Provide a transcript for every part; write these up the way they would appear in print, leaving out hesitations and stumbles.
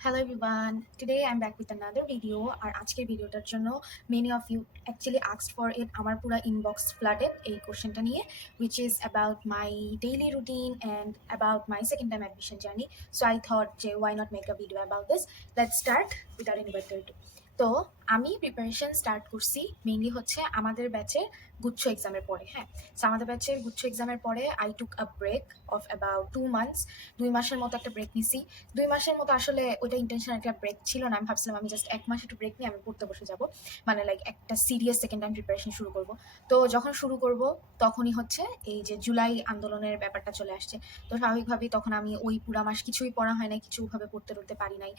Hello everyone. Today I'm back with another video. আর আজকের ভিডিওটার জন্য many of you actually asked for it. আমার পুরা inbox flooded এই কোশ্চেনটা নিয়ে, which is about my daily routine and about my second time admission journey. So I thought, why not make a video about this? Let's start without any further ado. তো আমি preparation start করছি mainly হচ্ছে আমাদের ব্যাচে গুচ্ছ এক্সামের পরে। হ্যাঁ, সো আমাদের ব্যাচের গুচ্ছ এক্সামের পরে I took a break of about 2 months। 2 মাসের মতো একটা ব্রেক নিছি। 2 মাসের মতো আসলে ওইটা ইন্টেনশন একটা ব্রেক ছিল না। আমি ভাবছিলাম আমি জাস্ট 1 মাস একটু ব্রেক নিয়ে আমি পড়তে বসে যাব, মানে লাইক একটা সিরিয়াস সেকেন্ড টাইম প্রিপারেশন শুরু করব। তো যখন শুরু করব তখনই হচ্ছে এই যে জুলাই আন্দোলনের ব্যাপারটা চলে আসছে। তো স্বাভাবিকভাবেই তখন আমি ওই পুরা মাস কিছুই পড়া হয় নাই, কিছুভাবে পড়তে টরতে পারি নাই।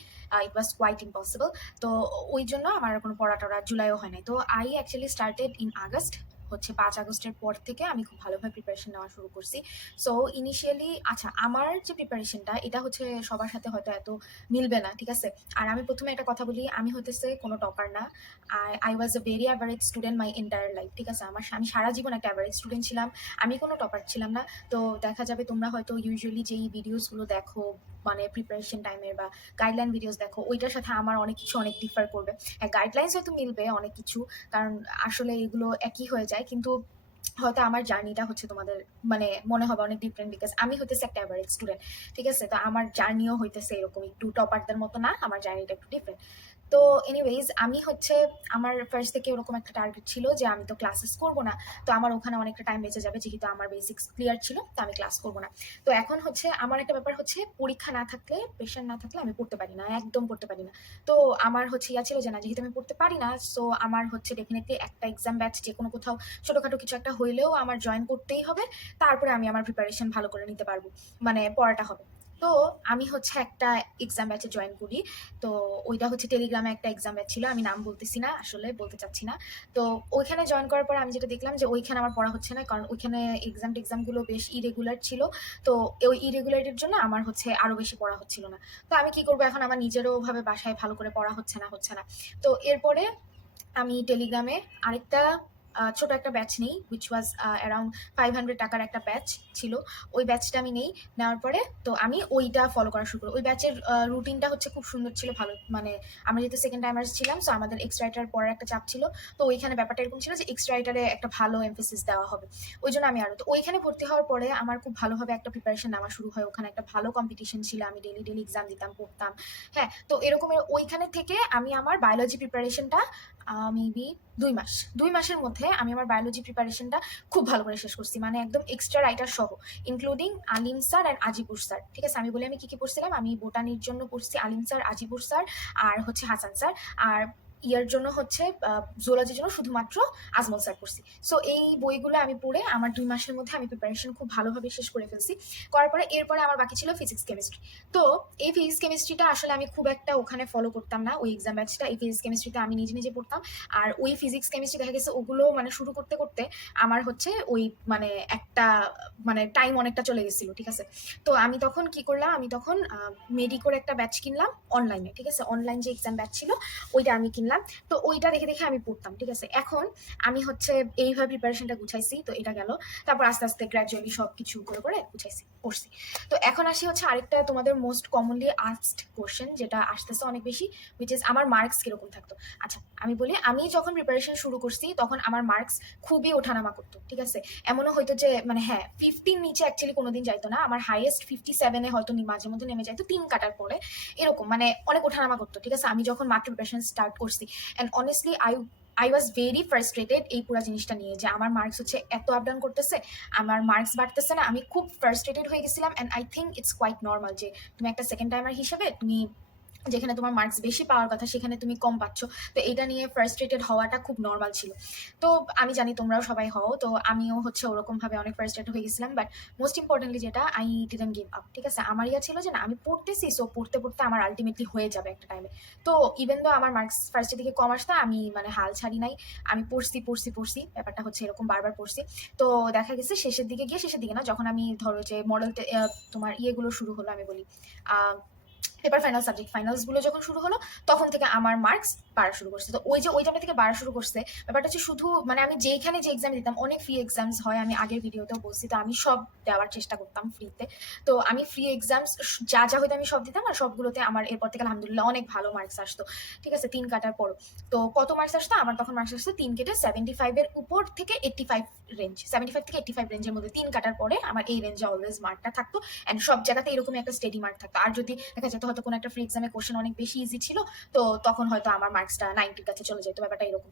ইট ওয়াজ কোয়াইট ইম্পসিবল। তো ওই জন্য আমার কোনো পড়া টড়া জুলাইও হয় নাই। তো I actually started in August. হচ্ছে 5 আগস্টের পর থেকে আমি খুব ভালোভাবে প্রিপারেশন নেওয়া শুরু করছি। সো ইনিশিয়ালি আচ্ছা, আমার যে প্রিপারেশনটা এটা হচ্ছে সবার সাথে হয়তো এত মিলবে না, ঠিক আছে? আর আমি প্রথমে একটা কথা বলি, আমি হতেছে কোনো টপার না। I was a very average student my entire life, ঠিক আছে? আমি সারা জীবন একটা অ্যাভারেজ স্টুডেন্ট ছিলাম। আমি কোনো টপার ছিলাম না। তো দেখা যাবে তোমরা হয়তো ইউজুয়ালি যেই ভিডিওসগুলো দেখো, মানে প্রিপারেশন টাইমের বা গাইডলাইন ভিডিওস দেখো, ওইটার সাথে আমার অনেক কিছু অনেক ডিফার করবে। হ্যাঁ, গাইডলাইন্স হয়তো মিলবে অনেক কিছু, কারণ আসলে এগুলো একই হয়ে যায়, কিন্তু হয়তো আমার জার্নিটা হচ্ছে তোমাদের মানে মনে হবে অনেক ডিফারেন্ট, বিকজ আমি হইতেছে একটা অ্যাভারেজ স্টুডেন্ট, ঠিক আছে? তো আমার জার্নিও হইতেছে এরকম, একটু টপারদের মতো না, আমার জার্নিটা একটু ডিফারেন্ট। তো এনিওয়েজ আমি হচ্ছে আমার ফার্স্ট থেকে ওরকম একটা টার্গেট ছিল যে আমি তো ক্লাসেস করবো না। তো আমার ওখানে অনেকটা টাইম বেঁচে যাবে, যেহেতু আমার বেসিক্স ক্লিয়ার ছিল, তো আমি ক্লাস করবো না। তো এখন হচ্ছে আমার একটা ব্যাপার হচ্ছে, পরীক্ষা না থাকলে, প্রেশার না থাকলে আমি পড়তে পারি না, একদম পড়তে পারি না। তো আমার হচ্ছে ছিল যে না, যেহেতু আমি পড়তে পারি না, সো আমার হচ্ছে ডেফিনেটলি একটা এক্সাম ব্যাচ যে কোনো কোথাও ছোটোখাটো কিছু একটা হইলেও আমার জয়েন করতেই হবে। তারপরে আমি আমার প্রিপারেশন ভালো করে নিতে পারবো, মানে পড়াটা হবে। তো আমি হচ্ছে একটা এক্সাম ব্যাচে জয়েন করি। তো ওইটা হচ্ছে টেলিগ্রামে একটা এক্সাম ব্যাচ ছিল, আমি নাম বলতেছি না, আসলে বলতে চাচ্ছি না। তো ওইখানে জয়েন করার পরে আমি যেটা দেখলাম যে ওইখানে আমার পড়া হচ্ছে না, কারণ ওইখানে এক্সামগুলো বেশ ইরেগুলার ছিল। তো ওই ইরেগুলারিটির জন্য আমার হচ্ছে আরো বেশি পড়া হচ্ছিল না। তো আমি কি করবো এখন, আমার নিজেরও ভাবে বাসায় ভালো করে পড়া হচ্ছে না। তো এরপরে আমি টেলিগ্রামে আরেকটা ছোট একটা ব্যাচ নেই, উইচ ওয়াজ অ্যারাউন্ড 500 টাকার একটা ব্যাচ ছিল। ওই ব্যাচটা আমি নেওয়ার পরে তো আমি ওইটা ফলো করা শুরু করি। ওই ব্যাচের রুটিনটা হচ্ছে খুব সুন্দর ছিল, ভালো, মানে আমরা যেহেতু সেকেন্ড টাইমার্স ছিলাম, সো আমাদের এক্সট্রা রাইটার পড়ার একটা চাপ ছিল। তো ওইখানে ব্যাপারটা এরকম ছিল যে এক্সট্রা রাইটারে একটা ভালো এমফেসিস দেওয়া হবে। ওই জন্য আমি তো ওইখানে ভর্তি হওয়ার পরে আমার খুব ভালোভাবে একটা প্রিপারেশন নেওয়া শুরু হয়। ওখানে একটা ভালো কম্পিটিশন ছিল, আমি ডেলি ডেলি এক্সাম দিতাম, পড়তাম। হ্যাঁ, তো এরকমের ওইখানে থেকে আমি আমার বায়োলজি প্রিপারেশনটা মেবি 2 মাস, 2 মাসের মধ্যে আমি আমার বায়োলজি প্রিপারেশনটা খুব ভালো করে শেষ করছি, মানে একদম এক্সট্রা রাইটার সহ, including Alim sir and Azipur sir. ঠিক আছে, আমি বলি আমি কি কি পড়ছিলাম। আমি বোটানির জন্য পড়ছি আলিম স্যার, আজিপুর স্যার আর হচ্ছে হাসান স্যার। আর ইয়ার জন্য হচ্ছে জুওলজির জন্য শুধুমাত্র আজমল স্যার পড়ছি। সো এই বইগুলো আমি পড়ে আমার 2 মাসের মধ্যে আমি প্রিপারেশন খুব ভালোভাবে শেষ করে ফেলছি। করার পরে এরপরে আমার বাকি ছিল ফিজিক্স কেমিস্ট্রি। তো এই ফিজিক্স কেমিস্ট্রিটা আসলে আমি খুব একটা ওখানে ফলো করতাম না, ওই এক্সাম ব্যাচটা। এই ফিজিক্স কেমিস্ট্রিতে আমি নিজে নিজে পড়তাম। আর ওই ফিজিক্স কেমিস্ট্রি দেখা গেছে ওগুলো মানে শুরু করতে করতে আমার হচ্ছে ওই মানে একটা মানে টাইম অনেকটা চলে গেছিল, ঠিক আছে? তো আমি তখন কি করলাম, আমি তখন মেডিকোর একটা ব্যাচ কিনলাম অনলাইনে, ঠিক আছে? অনলাইন যে এক্সাম ব্যাচ ছিল ওইটা আমি কিনলাম। তো ওইটা দেখে দেখে আমি পড়তাম, ঠিক আছে? এখন আমি হচ্ছে এইভাবে প্রিপারেশনটা গুছাইছি। তো এটা গেল, তারপর আস্তে আস্তে গ্র্যাজুয়ালি সব কিছু করে করে গুছাইছি, পড়ছি। তো এখন আসি হচ্ছে আরেকটা তোমাদের মোস্ট কমনলি আস্কড কোশ্চেন, যেটা আসতেছে অনেক বেশি, উইচ ইজ আমার মার্কস কিরকম থাকতো। আচ্ছা, আমি বলি আমি যখন প্রিপারেশন শুরু করছি তখন আমার মার্কস খুবই ওঠানামা করতো, ঠিক আছে? এমনও হয়তো যে মানে হ্যাঁ, 50 নিচে অ্যাকচুয়ালি কোনোদিন যাইতো না। আমার হাইয়েস্ট 57-এ হয়তো মাঝে মধ্যে নেমে যাইতো 3 কাটার পরে, এরকম মানে অনেক ওঠানামা করতো, ঠিক আছে? আমি যখন মাত্র প্রিপারেশন স্টার্ট করছি, and honestly I was very frustrated এই পুরো জিনিসটা নিয়ে, যে আমার মার্কস হচ্ছে এত আপ ডাউন করতেছে, আমার মার্কস বাড়তেছে না। আমি খুব ফ্রাস্ট্রেটেড হয়ে গেছিলাম, and I think it's quite normal যে তুমি একটা সেকেন্ড টাইমার হিসেবে তুমি যেখানে তোমার মার্কস বেশি পাওয়ার কথা সেখানে তুমি কম পাচ্ছ। তো এটা নিয়ে ফ্রাস্ট্রেটেড হওয়াটা খুব নর্মাল ছিল। তো আমি জানি তোমরাও সবাই হও, তো আমিও হচ্ছে ওরকমভাবে অনেক ফ্রাস্ট্রেটেড হয়ে গেছিলাম। বাট মোস্ট ইম্পর্টেন্টলি যেটা, আই ডিডন্ট গিভ আপ, ঠিক আছে? আমার ছিল যে না, আমি পড়তেছি, সো পড়তে পড়তে আমার আলটিমেটলি হয়ে যাবে একটা টাইমে। তো ইভেন দো আমার মার্কস ফার্স্টের দিকে কম আসতো, আমি মানে হাল ছাড়ি নাই। আমি পড়ছি, ব্যাপারটা হচ্ছে এরকম, বারবার পড়ছি। তো দেখা গেছে শেষের দিকে না, যখন আমি ধরো যে মডেল তোমার ইয়েগুলো শুরু হলো, আমি বলি পেপার ফাইনাল সাবজেক্ট ফাইনালসগুলো যখন শুরু হলো তখন থেকে আমার মার্কস বাড়া শুরু করছে। তো ওই যে ওই টাইম থেকে বাড়া শুরু করছে, ব্যাপারটা হচ্ছে শুধু মানে আমি যেইখানে যে এক্সাম দিতাম, অনেক ফ্রি এক্সামস হয়, আমি আগের ভিডিওতেও বলছি, তো আমি সব দেওয়ার চেষ্টা করতাম ফ্রিতে। তো আমি ফ্রি এক্সামস যা যা হয়তো আমি সব দিতাম, আর সবগুলোতে আমার এরপর থেকে আলহামদুলিল্লাহ অনেক ভালো মার্কস আসতো। ঠিক আছে, 3 কাটার পর তো কত মার্কস আসতো আমার? তখন মার্কস আসতো 3 কেটে 75 এর উপর থেকে 85 রেঞ্জ, 75 থেকে 85 রেঞ্জের মধ্যে 3 কাটার পরে আমার এই রেঞ্জে অলওয়েজ মার্কটা থাকতো। অ্যান্ড সব জায়গাতে এরকমই একটা স্টেডি মার্ক থাকতো। আর যদি দেখা যেত হয়তো কোনো একটা ফ্রি এক্সামে কোশ্চেন অনেক বেশি ইজি ছিল, তো তখন হয়তো আমার মার্কসটা 90-র কাছে চলে যেত, ব্যাপারটা এরকম।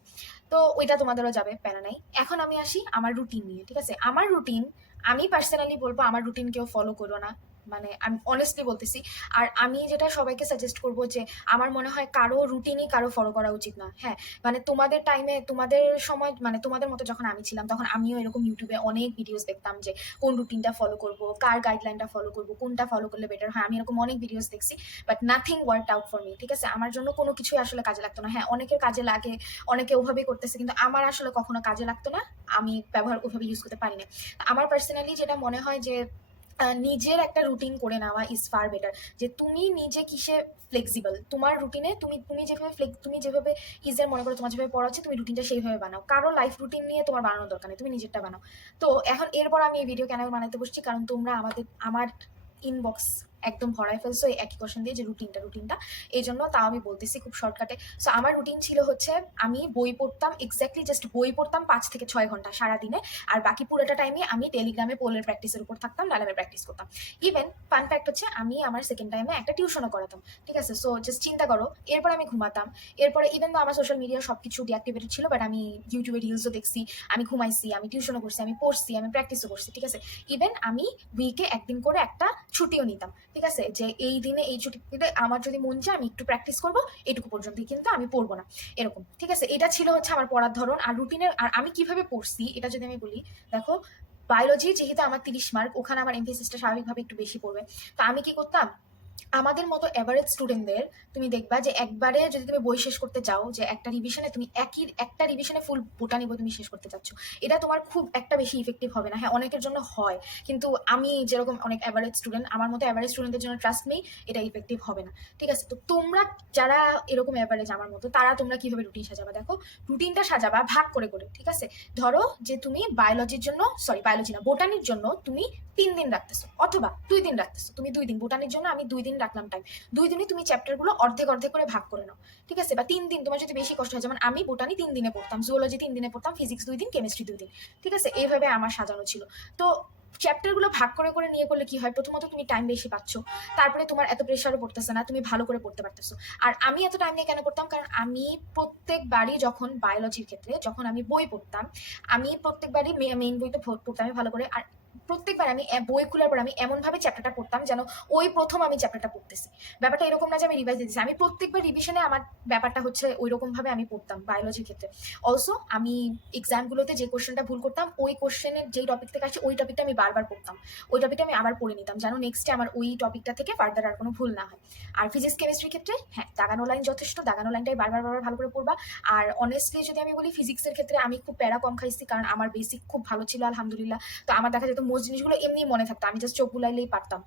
তো ওইটা তোমাদেরও যাবে, প্যারা নাই। এখন আমি আসি আমার রুটিন নিয়ে। ঠিক আছে, আমার রুটিন, আমি পার্সোনালি বলবো আমার রুটিন কেউ ফলো করো না, মানে আমি অনেস্টলি বলতেছি। আর আমি যেটা সবাইকে সাজেস্ট করবো যে আমার মনে হয় কারো রুটিনই কারো ফলো করা উচিত না। হ্যাঁ, মানে তোমাদের টাইমে, তোমাদের সময়, মানে তোমাদের মতো যখন আমি ছিলাম তখন আমিও এরকম ইউটিউবে অনেক ভিডিওস দেখতাম যে কোন রুটিনটা ফলো করব, কার গাইডলাইনটা ফলো করব, কোনটা ফলো করলে বেটার হয়। আমি এরকম অনেক ভিডিওস দেখছি, but nothing worked out for me. ঠিক আছে, আমার জন্য কোনো কিছুই আসলে কাজে লাগতো না। হ্যাঁ, অনেকের কাজে লাগে, অনেকে ওভাবেই করতেছে, কিন্তু আমার আসলে কখনো কাজে লাগতো না, আমি ব্যবহার ওভাবে ইউজ করতে পারি না। আমার পার্সোনালি যেটা মনে হয় যে নিজের একটা রুটিন করে নেওয়া ইজ ফার বেটার। যে তুমি নিজে কিসে ফ্লেক্সিবল, তোমার রুটিনে তুমি তুমি যেভাবে তুমি যেভাবে ইজের মনে করো, তোমার যেভাবে পড়া হচ্ছে তুমি রুটিনটা সেইভাবে বানাও। কারো লাইফ রুটিন নিয়ে তোমার বানানোর দরকার নেই, তুমি নিজেরটা বানাও। তো এখন এরপর আমি এই ভিডিও কেন বানাতে বসছি, কারণ তোমরা আমার ইনবক্স একদম ভরাই ফেলছো এই একই কোশ্চেন দিয়ে যে রুটিনটা এই জন্য। তাও আমি বলতেছি খুব শর্টকাটে। সো আমার রুটিন ছিল হচ্ছে আমি বই পড়তাম, এক্স্যাক্টলি জাস্ট বই পড়তাম 5 থেকে 6 ঘন্টা সারাদিনে। আর বাকি পুরোটা টাইমে আমি টেলিগ্রামে পোলের প্র্যাকটিসের উপর থাকতাম, নালামে প্র্যাকটিস করতাম। ইভেন ফান ফ্যাক্ট হচ্ছে আমি আমার সেকেন্ড টাইমে একটা টিউশনও করাতাম। ঠিক আছে, সো জাস্ট চিন্তা করো। এরপর আমি ঘুমাতাম। এরপরে ইভেন তো আমার সোশ্যাল মিডিয়া সবকিছু ডিঅ্যাক্টিভেটেড ছিল, বাট আমি ইউটিউবে রিলসও দেখছি, আমি ঘুমাইছি, আমি টিউশনও করছি, আমি পড়ছি, আমি প্র্যাকটিসও করছি। ঠিক আছে, ইভেন আমি উইকে একদিন করে একটা ছুটিও নিতাম। ঠিক আছে, যে এই দিনে এই ছুটিতে আমার যদি মন চায় আমি একটু প্র্যাকটিস করবো, এটুকু পর্যন্তই, কিন্তু আমি পড়বো না, এরকম। ঠিক আছে, এটা ছিল হচ্ছে আমার পড়ার ধরন আর রুটিনের। আর আমি কিভাবে পড়ছি এটা যদি আমি বলি, দেখো, বায়োলজি যেহেতু আমার 30 মার্ক, ওখানে আমার এমফেসিসটা স্বাভাবিকভাবে একটু বেশি পড়বে। তো আমি কি করতাম, আমাদের মতো এভারেজ স্টুডেন্টদের তুমি দেখবা যে একবারে যদি তুমি বই শেষ করতে চাও, যে একটা রিভিশনে তুমি একটা রিভিশনে ফুল বোটানি বই তুমি শেষ করতে চাচ্ছ, এটা তোমার খুব একটা বেশি ইফেক্টিভ হবে না। হ্যাঁ, অনেকের জন্য হয়, কিন্তু আমি যেরকম অনেক এভারেজ স্টুডেন্ট, আমার মতো এভারেজ স্টুডেন্টদের জন্য ট্রাস্ট নেই, এটা ইফেক্টিভ হবে না। ঠিক আছে, তো তোমরা যারা এরকম এভারেজ আমার মতো, তারা তোমরা কিভাবে রুটিন সাজাবা, দেখো, রুটিনটা সাজাবা ভাগ করে করে। ঠিক আছে, ধরো যে তুমি বায়োলজির জন্য, সরি বায়োলজি না, বোটানির জন্য তুমি 3 দিন রাখতেছো অথবা 2 দিন রাখতেছো, তুমি 2 দিন, বোটানির জন্য আমি 2 দিন রাখলাম টাইম। 2 দিনে তুমি চ্যাপ্টারগুলো অর্ধেক অর্ধেক করে ভাগ করে নাও। ঠিক আছে, বা 3 দিন তোমার যদি বেশি কষ্ট হয়, যেমন আমি বোটানি 3 দিনে পড়তাম, জুওলজি 3 দিনে পড়তাম, ফিজিক্স 2 দিন, কেমিস্ট্রি 2 দিন। ঠিক আছে, এইভাবে আমার সাজানো ছিল। তো চ্যাপ্টারগুলো ভাগ করে করে নিয়ে করলে কি হয়, প্রথমত তুমি টাইম বেশি পাচ্ছ, তারপরে তোমার এত প্রেশারও পড়তেছে না, তুমি ভালো করে পড়তে পারতেছো। আর আমি এত টাইম নিয়ে কেন পড়তাম, কারণ আমি প্রত্যেকবারই যখন বায়োলজির ক্ষেত্রে যখন আমি বই পড়তাম, আমি প্রত্যেকবারই মেইন বইতে পড়তাম আমি ভালো করে। আর প্রত্যেকবার আমি বই খোলার পর আমি এমনভাবে চ্যাপ্টারটা পড়তাম যেন ওই প্রথম আমি চ্যাপ্টারটা পড়তেছি। ব্যাপারটা এরকম না যে আমি রিভাইজ দিতেছি, আমি প্রত্যেকবার রিভিশনে আমার ব্যাপারটা হচ্ছে ওই রকম ভাবে আমি পড়তাম বায়োলজির ক্ষেত্রে। অলসো আমি এক্সামগুলোতে যে কোশ্চেনটা ভুল করতাম, ওই কোশ্চেনের যেই টপিক থেকে আসছে ওই টপিকটা আমি বারবার পড়তাম, ওই টপিকটা আমি আবার পড়ে নিতাম যেন নেক্সটে আমার ওই টপিকটা থেকে ফার্দার আর কোনো ভুল না হয়। আর ফিজিক্স কেমিস্ট্রির ক্ষেত্রে হ্যাঁ, দাগানো লাইন যথেষ্ট, দাগানো লাইনটাই বারবার বারবার ভালো করে পড়বা। আর অনেস্টলি যদি আমি বলি, ফিজিক্সের ক্ষেত্রে আমি খুব প্যারা কম খাইছি, কারণ আমার বেসিক খুব ভালো ছিল আলহামদুলিল্লাহ। তো আমার দেখা যেত মোস্ট জিনিসগুলো এমনি মনে থাকতো, আমি জাস্ট চোখ বুলাইলেই পারতাম।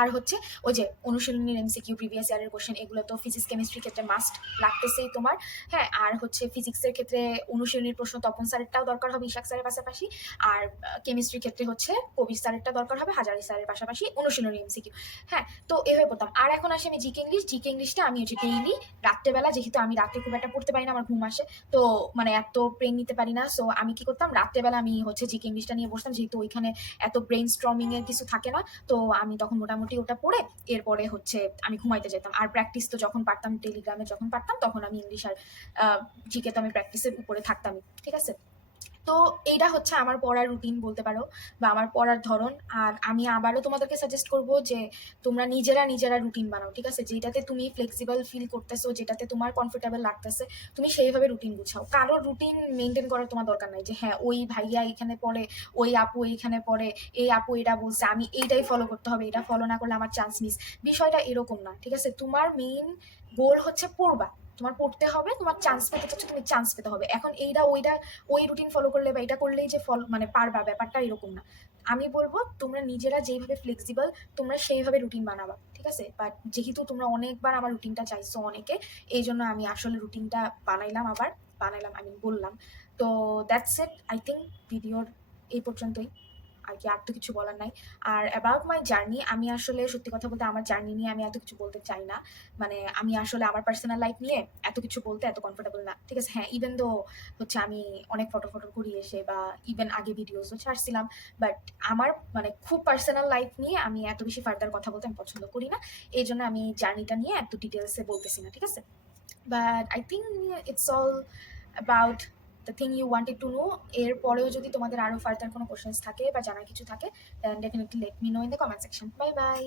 আর হচ্ছে ওই যে অনুশীলনীর এমসিকিউ, প্রিভিয়াস ইয়ারের কোশ্চেন, এগুলো তো ফিজিক্স কেমিস্ট্রির ক্ষেত্রে মাস্ট লাগতেছেই তোমার। হ্যাঁ, আর হচ্ছে ফিজিক্সের ক্ষেত্রে অনুশীলনীর প্রশ্ন তপন স্যারেরটাও দরকার হবে ইশাক স্যারের পাশাপাশি। আর কেমিস্ট্রির ক্ষেত্রে হচ্ছে কবির স্যারেরটা দরকার হবে, হাজারি স্যারের পাশাপাশি অনুশীলনী এমসিকিউ। হ্যাঁ, তো এভাবে পড়তাম। আর এখন আসি আমি জিকে ইংলিশ। জিকে ইংলিশটা আমি হচ্ছে ডেইলি রাত্রেবেলা, যেহেতু আমি রাতে খুব একটা পড়তে পারি না, আমার ঘুম আসে, তো মানে এত ব্রেন নিতে পারি না, সো আমি কি করতাম, রাত্রেবেলা আমি হচ্ছে জিকে ইংলিশটা নিয়ে বসতাম, যেহেতু ওইখানে এত ব্রেন স্ট্রমিং এর কিছু থাকে না। তো আমি তখন মোটামুটি ওটা পড়ে এরপরে হচ্ছে আমি ঘুমাইতে যেতাম। আর প্র্যাকটিস তো যখন পারতাম, টেলিগ্রামে যখন পারতাম, তখন আমি ইংলিশ আর জিকে তো আমি প্র্যাকটিসের উপরে থাকতামই। ঠিক আছে, তো এইটা হচ্ছে আমার পড়ার রুটিন বলতে পারো, বা আমার পড়ার ধরন। আর আমি আবারও তোমাদেরকে সাজেস্ট করব যে তোমরা নিজেরা নিজেরা রুটিন বানাও। ঠিক আছে, যেটাতে তুমি ফ্লেক্সিবল ফিল করতেছো, যেটাতে তোমার কমফোর্টেবল লাগতেছে, তুমি সেইভাবে রুটিন গুছাও। কারোর রুটিন মেনটেন করার তোমার দরকার নাই যে হ্যাঁ ওই ভাইয়া এখানে পড়ে, ওই আপু এইখানে পড়ে, এই আপু এটা বলছে, আমি এইটাই ফলো করতে হবে, এটা ফলো না করলে আমার চান্স মিস। বিষয়টা এরকম না। ঠিক আছে, তোমার মেইন গোল হচ্ছে পড়বা, তোমার পড়তে হবে, তোমার চান্স পেতে চাচ্ছ, তুমি চান্স পেতে হবে। এখন এইটা ওইটা ওই রুটিন ফলো করলে বা এটা করলেই যে মানে পারবা, ব্যাপারটা এরকম না। আমি বলবো তোমরা নিজেরা যেইভাবে ফ্লেক্সিবল, তোমরা সেইভাবে রুটিন বানাবা। ঠিক ঠিক আছে? বাট যেহেতু তোমরা অনেকবার আমার রুটিনটা চাইছো অনেকে, এই জন্য আমি আসলে রুটিনটা বানাইলাম, আমি বললাম। তো দ্যাটস ইট, আই থিঙ্ক ভিডিওর এই পর্যন্তই, আর কি, আর তো কিছু বলার নাই। আর অ্যাবাউট মাই জার্নি, আমি আসলে সত্যি কথা বলতে আমার জার্নি নিয়ে আমি এত কিছু বলতে চাই না। মানে আমি আসলে আমার পার্সোনাল লাইফ নিয়ে এত কিছু বলতে এত কমফোর্টেবল না, ঠিক আছে? হ্যাঁ, ইভেন দো হচ্ছে আমি অনেক ফটো করি এসে, বা ইভেন আগে ভিডিওসও ছাড়ছিলাম, বাট আমার মানে খুব পার্সোনাল লাইফ নিয়ে আমি এত বেশি ফার্দার কথা বলতে আমি পছন্দ করি না। এই জন্য আমি জার্নিটা নিয়ে এত ডিটেলসে বলতেছি না, ঠিক আছে? But I think it's all about the thing you wanted to know. এরপরেও যদি তোমাদের আরও ফার্দার কোনো কোশ্চেন্স থাকে বা জানার কিছু থাকে, then definitely let me know in the comment section. Bye by.